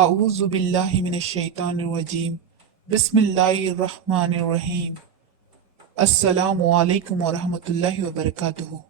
अऊज़ु बिल्लाहि मिनश शैतानिर रजीम बिस्मिल्लाहिर रहमानिर रहीम अस्सलामु अलैकुम व रहमतुल्लाहि व बरकातुहू।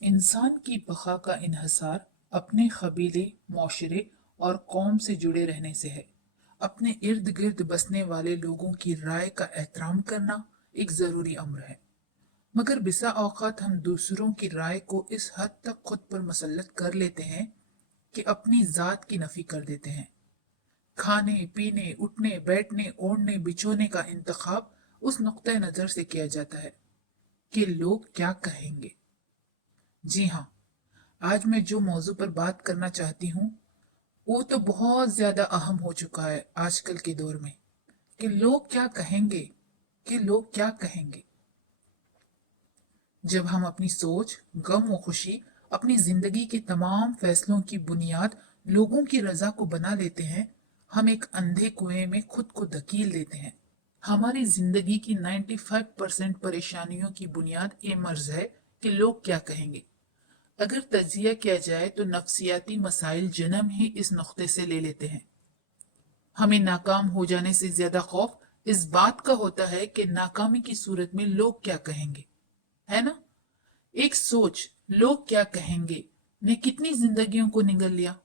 इंसान की बका का इन्हसार अपने कबीले, माशरे और कौम से जुड़े रहने से है। अपने इर्द गिर्द बसने वाले लोगों की राय का एहतराम करना एक ज़रूरी अम्र है, मगर बिसा औकात हम दूसरों की राय को इस हद तक खुद पर मुसल्लत कर लेते हैं कि अपनी ज़ात की नफी कर देते हैं। खाने पीने, उठने बैठने, ओढ़ने बिछोने का इंतखाब उस नुक्ते नज़र से किया जाता है कि लोग क्या कहेंगे। जी हाँ, आज मैं जो मौजू पर बात करना चाहती हूँ वो तो बहुत ज्यादा अहम हो चुका है आजकल के दौर में, कि लोग क्या कहेंगे, कि लोग क्या कहेंगे। जब हम अपनी सोच, गम व खुशी, अपनी जिंदगी के तमाम फैसलों की बुनियाद लोगों की रजा को बना लेते हैं, हम एक अंधे कुएं में खुद को धकेल देते हैं। हमारी जिंदगी की 95% परेशानियों की बुनियाद ये मर्ज है कि लोग क्या कहेंगे। अगर तजिया किया जाए तो नफ्सियाती मसाइल जन्म ही इस नुक्ते से ले लेते हैं। हमें नाकाम हो जाने से ज्यादा खौफ इस बात का होता है कि नाकामी की सूरत में लोग क्या कहेंगे, है ना। एक सोच लोग क्या कहेंगे ने कितनी जिंदगियों को निगल लिया।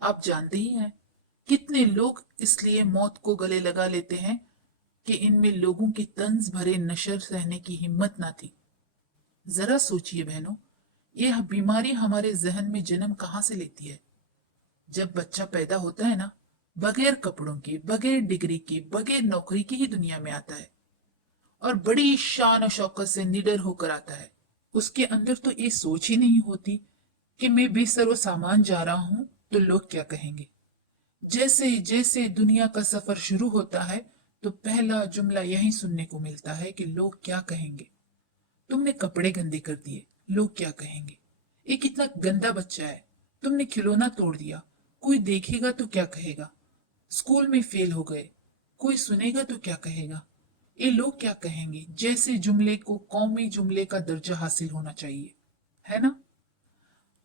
आप जानते ही हैं कितने लोग इसलिए मौत को गले लगा लेते हैं कि इनमें लोगों की तंज भरे नशर सहने की हिम्मत ना थी। जरा सोचिए बहनों, यह बीमारी हमारे जहन में जन्म कहाँ से लेती है। जब बच्चा पैदा होता है ना, बगैर कपड़ों के, बगैर डिग्री के, बगैर नौकरी की ही दुनिया में आता है और बड़ी शान और शौकत से निडर होकर आता है। उसके अंदर तो ये सोच ही नहीं होती कि मैं बेसरो सामान जा रहा हूं तो लोग क्या कहेंगे। जैसे जैसे दुनिया का सफर शुरू होता है तो पहला जुमला यही सुनने को मिलता है कि लोग क्या कहेंगे। तुमने कपड़े गंदे कर दिए, लोग क्या कहेंगे। ये कितना गंदा बच्चा है, तुमने खिलौना तोड़ दिया, कोई देखेगा तो क्या कहेगा। स्कूल में फेल हो गए, कोई सुनेगा तो क्या कहेगा। ये लोग क्या कहेंगे जैसे जुमले को कौमी जुमले का दर्जा हासिल होना चाहिए, है ना।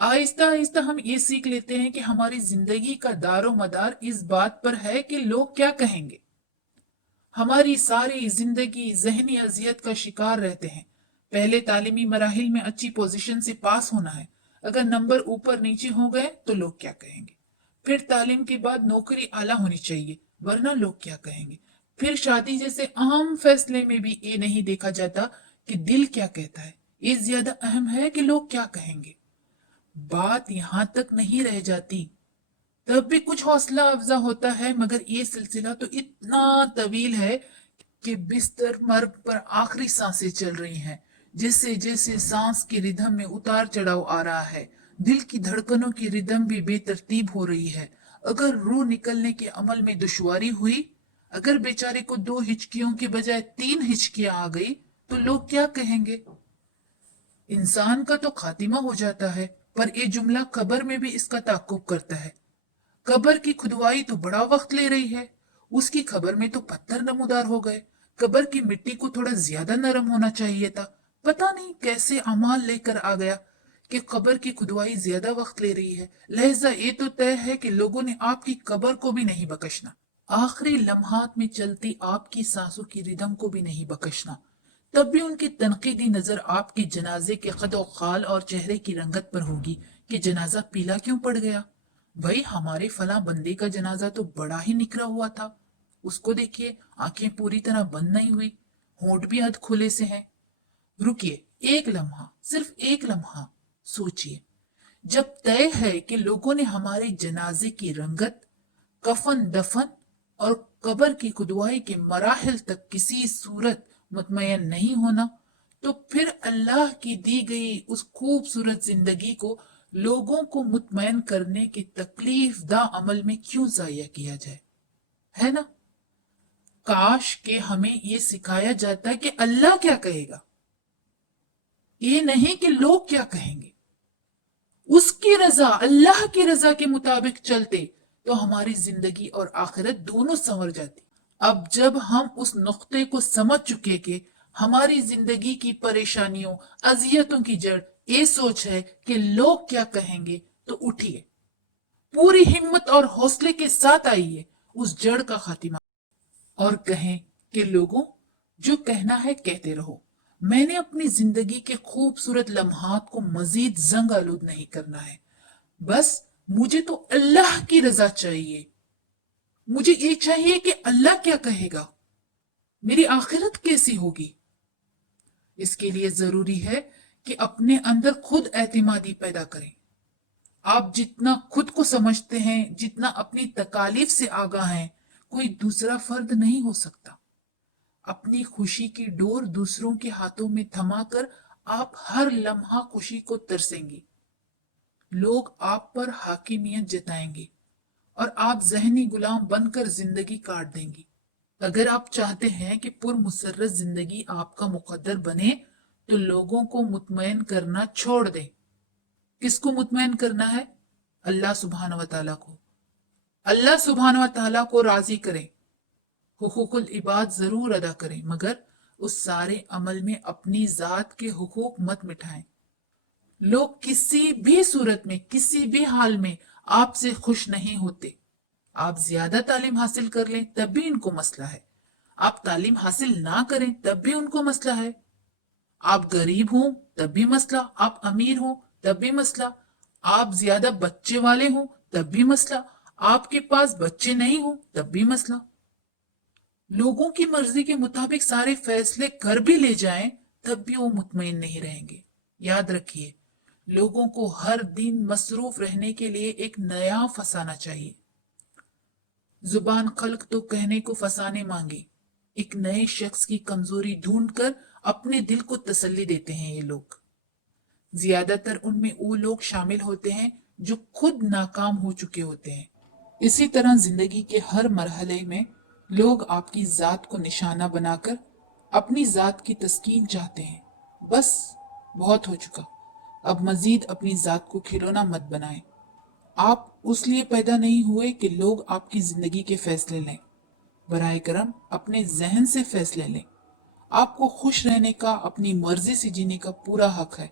आहिस्ता आहिस्ता हम ये सीख लेते हैं कि हमारी जिंदगी का दारो मदार इस बात पर है कि लोग क्या कहेंगे। हमारी सारी जिंदगी जहनी अजियत का शिकार रहते हैं। पहले तालीमी मराहिल में अच्छी पोजीशन से पास होना है, अगर नंबर ऊपर नीचे हो गए तो लोग क्या कहेंगे। फिर तालीम के बाद नौकरी आला होनी चाहिए, वरना लोग क्या कहेंगे। फिर शादी जैसे अहम फैसले में भी ये नहीं देखा जाता कि दिल क्या कहता है, ये ज्यादा अहम है कि लोग क्या कहेंगे। बात यहां तक नहीं रह जाती, तब भी कुछ हौसला अफजा होता है, मगर ये सिलसिला तो इतना तवील है कि बिस्तर मर्ग पर आखिरी सांसें चल रही हैं। जैसे जैसे सांस की रिदम में उतार चढ़ाव आ रहा है, दिल की धड़कनों की रिदम भी बेतरतीब हो रही है। अगर रूह निकलने के अमल में दुश्वारी हुई, अगर बेचारे को 2 हिचकियों के बजाय 3 हिचकियां आ गई तो लोग क्या कहेंगे। इंसान का तो खातिमा हो जाता है, पर ये जुमला कब्र में भी इसका ताकुब करता है। कब्र की खुदवाई तो बड़ा वक्त ले रही है, उसकी खबर में तो पत्थर नमूदार हो गए। कब्र की मिट्टी को थोड़ा ज्यादा नरम होना चाहिए था। पता नहीं कैसे अमाल लेकर आ गया कि कब्र की खुदवाई ज्यादा वक्त ले रही है। लहजा ये तो तय है कि लोगों ने आपकी कब्र को भी नहीं बख्शना, आखिरी लम्हात में चलती आपकी सांसों की रिदम को भी नहीं बख्शना। तब भी उनकी तनकीदी नजर आपके जनाजे के कदो खाल और चेहरे की रंगत पर होगी कि जनाजा पीला क्यों पड़ गया। भाई हमारे फला बंदे का जनाजा तो बड़ा ही निखरा हुआ था, उसको देखिए आंखें पूरी तरह बंद नहीं हुई, होंठ भी अध खुले से हैं। रुकिए, एक लम्हा, सिर्फ एक लम्हा सोचिए। जब तय है कि लोगों ने हमारे जनाजे की रंगत, कफन दफन और कब्र की खुदवाई के मराहिल तक किसी सूरत मुतमयन नहीं होना, तो फिर अल्लाह की दी गई उस खूबसूरत जिंदगी को लोगों को मुतमयन करने के तकलीफ दा अमल में क्यों जाया किया जाए, है ना। काश के हमें ये सिखाया जाता कि अल्लाह क्या कहेगा, ये नहीं कि लोग क्या कहेंगे। उसकी रजा, अल्लाह की रजा के मुताबिक चलते तो हमारी जिंदगी और आखिरत दोनों संवर जाती। अब जब हम उस नुक्ते को समझ चुके कि हमारी जिंदगी की परेशानियों, अजियतों की जड़ ये सोच है कि लोग क्या कहेंगे, तो उठिए, पूरी हिम्मत और हौसले के साथ आइए उस जड़ का खात्मा और कहें कि लोगों, जो कहना है कहते रहो। मैंने अपनी जिंदगी के खूबसूरत लम्हात को मजीद जंग आलूद नहीं करना है। बस मुझे तो अल्लाह की रजा चाहिए। मुझे ये चाहिए कि अल्लाह क्या कहेगा, मेरी आखिरत कैसी होगी। इसके लिए जरूरी है कि अपने अंदर खुद एतमादी पैदा करें। आप जितना खुद को समझते हैं, जितना अपनी तकालीफ से आगाह हैं, कोई दूसरा फर्द नहीं हो सकता। अपनी खुशी की डोर दूसरों के हाथों में थमाकर आप हर लम्हा खुशी को तरसेंगे। लोग आप पर हाकिमियत जताएंगे और आप जहनी गुलाम बनकर जिंदगी काट देंगी। अगर आप चाहते हैं कि पुरमुसर्रत जिंदगी आपका मुकद्दर बने तो लोगों को मुतमईन करना छोड़ दें। किसको मुतमईन करना है? अल्लाह सुब्हान व तआला को। अल्लाह सुब्हान व तआला को राजी करें। हुकूकुल इबाद जरूर अदा करें, मगर उस सारे अमल में अपनी जात के हुकूक मत मिटाएं। लोग किसी भी सूरत में, किसी भी हाल में आपसे खुश नहीं होते। आप ज्यादा तालीम हासिल कर लें तब भी इनको मसला है। आप तालीम हासिल ना करें तब भी उनको मसला है। आप गरीब हों तब भी मसला, आप अमीर हों तब भी मसला, आप ज्यादा बच्चे वाले हों तब भी मसला, आपके पास बच्चे नहीं हों तब भी मसला। लोगों की मर्जी के मुताबिक सारे फैसले कर भी ले जाएं तब भी वो मुतमईन नहीं रहेंगे। याद रखिए, लोगों को हर दिन मसरूफ रहने के लिए एक नया फसाना चाहिए। जुबान खल्क तो कहने को फसाने मांगे। एक नए शख्स की कमजोरी ढूंढकर अपने दिल को तसल्ली देते हैं ये लोग। ज्यादातर उनमें वो लोग शामिल होते हैं जो खुद नाकाम हो चुके होते हैं। इसी तरह जिंदगी के हर मरहले में लोग आपकी जात को निशाना बनाकर अपनी जात की तस्कीन चाहते हैं। बस बहुत हो चुका, अब मजीद अपनी जात को खिलौना मत बनाएं। आप उस लिए पैदा नहीं हुए कि लोग आपकी जिंदगी के फैसले लें। बराए करम अपने जहन से फैसले लें। आपको खुश रहने का, अपनी मर्जी से जीने का पूरा हक है।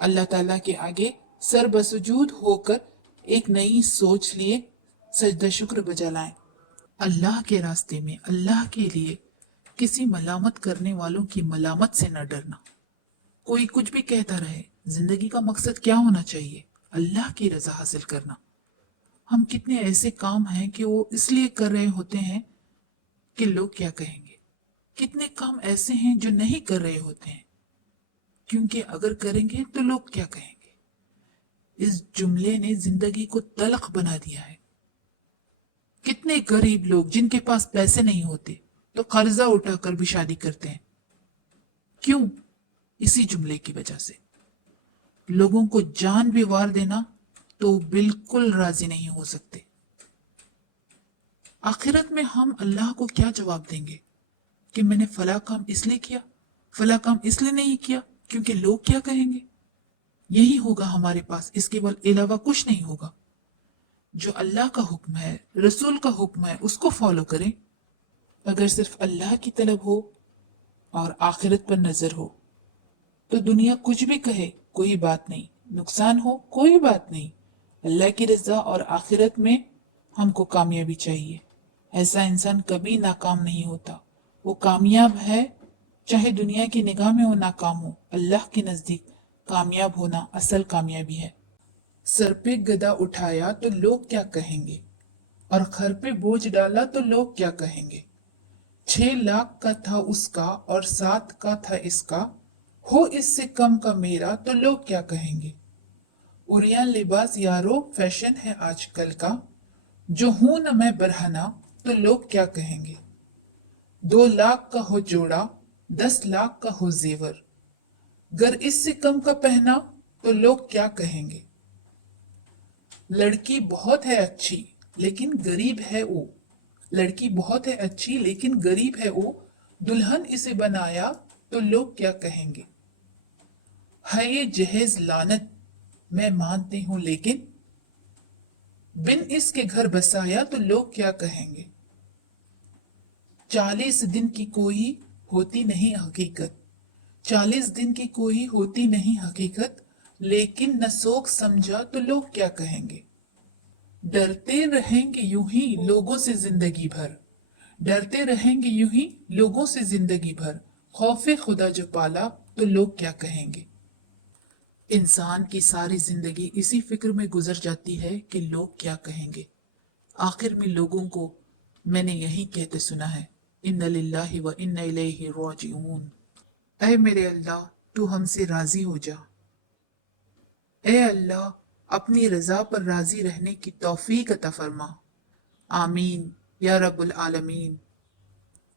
अल्लाह ताला के आगे सर बसजूद होकर एक नई सोच लिए सजदा शुक्र बजा लाएं। अल्लाह के रास्ते में, अल्लाह के लिए किसी मलामत करने वालों की मलामत से न डरना। कोई कुछ भी कहता रहे, जिंदगी का मकसद क्या होना चाहिए? अल्लाह की रजा हासिल करना। हम कितने ऐसे काम हैं कि वो इसलिए कर रहे होते हैं कि लोग क्या कहेंगे। कितने काम ऐसे हैं जो नहीं कर रहे होते हैं क्योंकि अगर करेंगे तो लोग क्या कहेंगे। इस जुमले ने जिंदगी को तलख बना दिया है। कितने गरीब लोग जिनके पास पैसे नहीं होते तो कर्जा उठाकर भी शादी करते हैं। क्यों? इसी जुमले की वजह से। लोगों को जान भी वार देना तो बिल्कुल राजी नहीं हो सकते। आखिरत में हम अल्लाह को क्या जवाब देंगे कि मैंने फला काम इसलिए किया, फला काम इसलिए नहीं किया क्योंकि लोग क्या कहेंगे। यही होगा हमारे पास, इसके अलावा कुछ नहीं होगा। जो अल्लाह का हुक्म है, रसूल का हुक्म है, उसको फॉलो करें। अगर सिर्फ अल्लाह की तलब हो और आखिरत पर नजर हो तो दुनिया कुछ भी कहे कोई बात नहीं, नुकसान हो कोई बात नहीं। अल्लाह की रजा और आखिरत में हमको कामयाबी चाहिए। ऐसा इंसान कभी नाकाम नहीं होता। वो कामयाब है, चाहे दुनिया की निगाह में वो नाकाम हो। अल्लाह के नजदीक कामयाब होना असल कामयाबी है। सर पे गदा उठाया तो लोग क्या कहेंगे, और खर पे बोझ डाला तो लोग क्या कहेंगे। 6 लाख का था उसका और 7 का था इसका, हो इससे कम का मेरा तो लोग क्या कहेंगे। उरिया लिबास यारो फैशन है आजकल का, जो हूं न मैं बरहना तो लोग क्या कहेंगे। 2 लाख का हो जोड़ा, 10 लाख का हो जेवर, गर इससे कम का पहना तो लोग क्या कहेंगे। लड़की बहुत है अच्छी लेकिन गरीब है वो, लड़की बहुत है अच्छी लेकिन गरीब है वो, दुल्हन इसे बनाया तो लोग क्या कहेंगे। है ये जहेज लानत मैं मानती हूं लेकिन, बिन इसके घर बसाया तो लोग क्या कहेंगे। 40 दिन की कोई होती नहीं हकीकत, 40 दिन की कोई होती नहीं हकीकत, लेकिन न सोख समझा तो लोग क्या कहेंगे। डरते रहेंगे यूं ही लोगों से जिंदगी भर, डरते रहेंगे यूं ही लोगों से जिंदगी भर, खौफे खुदा जो पाला तो लोग क्या कहेंगे। इंसान की सारी जिंदगी इसी फिक्र में गुजर जाती है कि लोग क्या कहेंगे। आखिर में लोगों को मैंने यही कहते सुना है, इन्ना लिल्लाहि व इन्ना इलैहि राजिऊन। ऐ मेरे अल्लाह, तू हमसे राजी हो जा। ए अल्लाह, अपनी रजा पर राजी रहने की तौफीक अता फरमा। आमीन या रब्बुल आलमीन।